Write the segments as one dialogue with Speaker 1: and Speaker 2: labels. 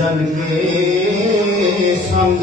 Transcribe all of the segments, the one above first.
Speaker 1: ਜਨ ਕੇ ਸੰਗ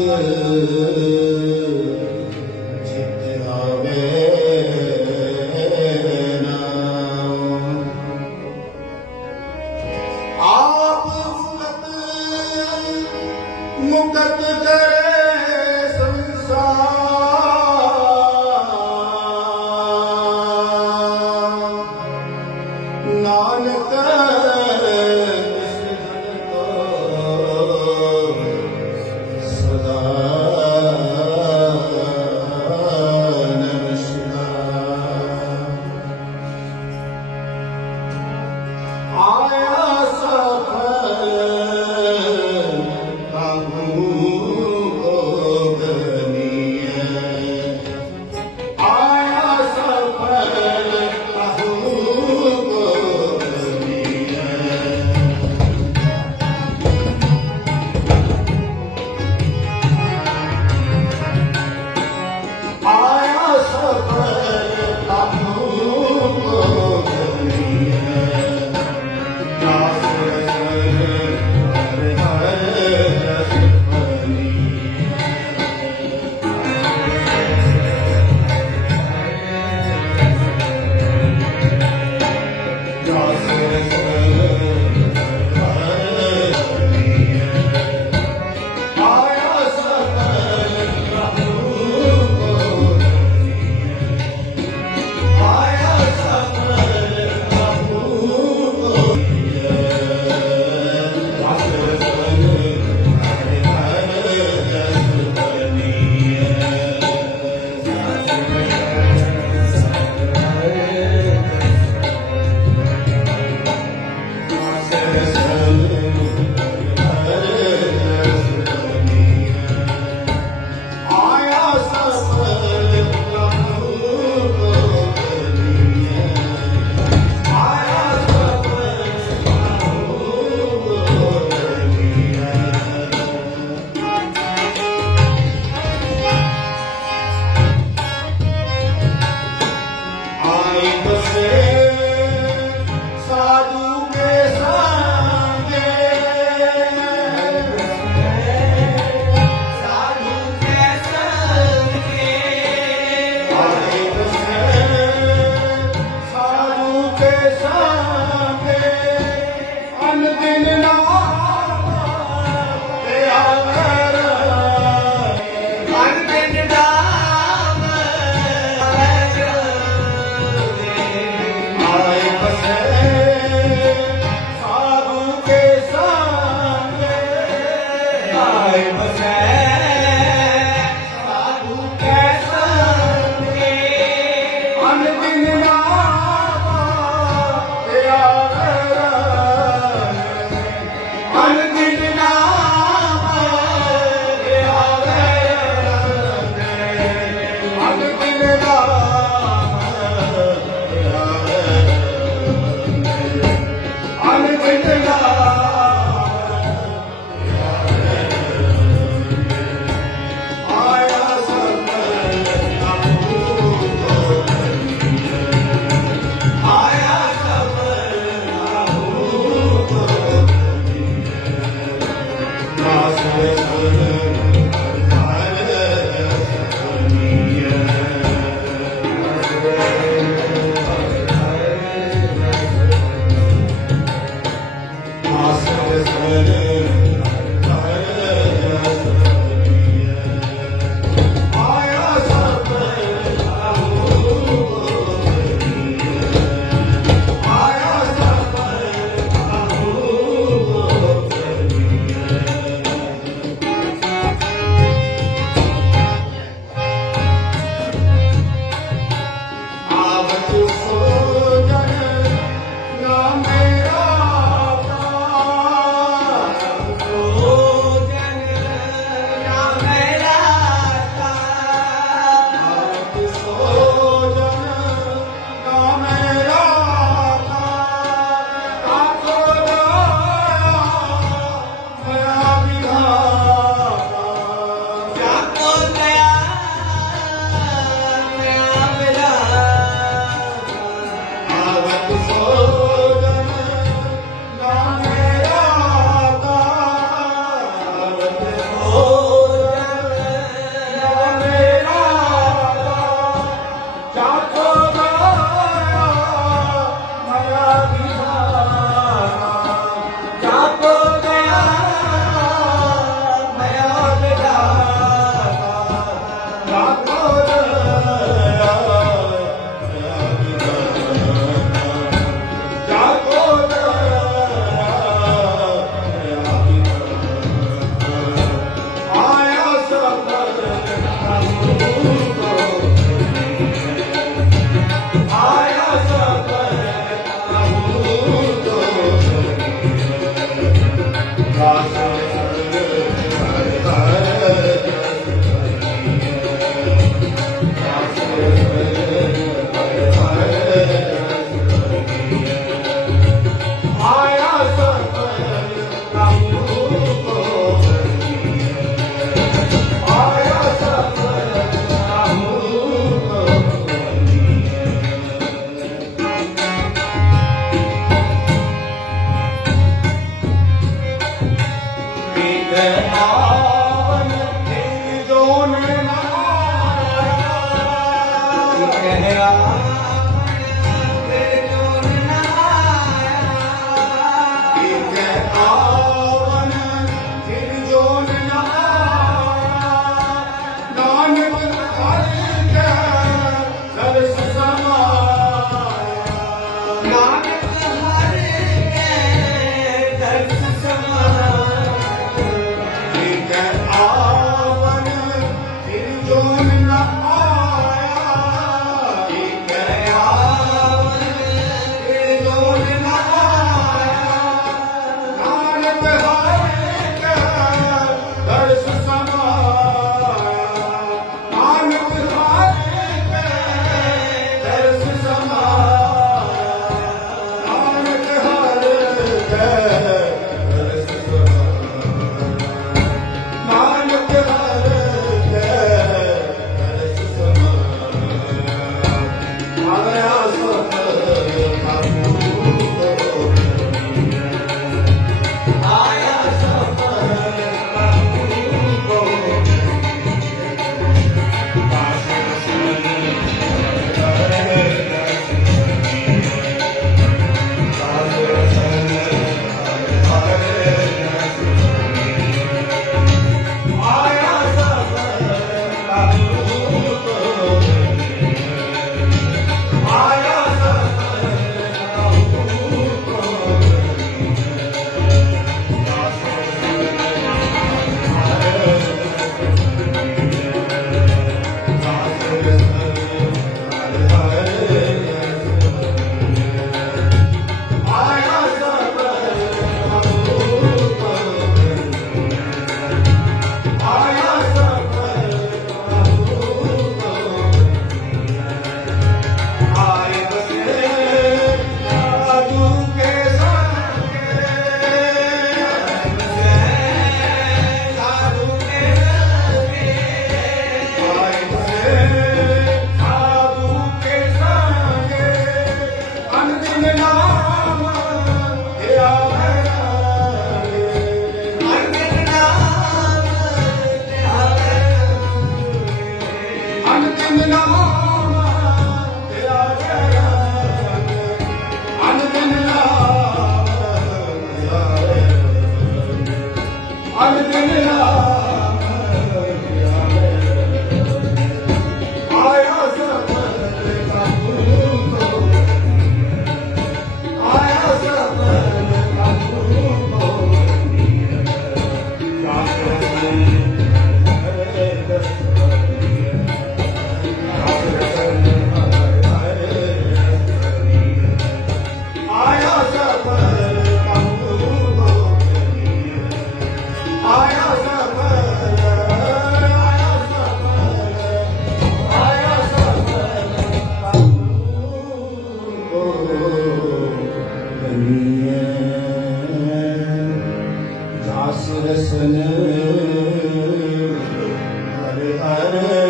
Speaker 1: Amen.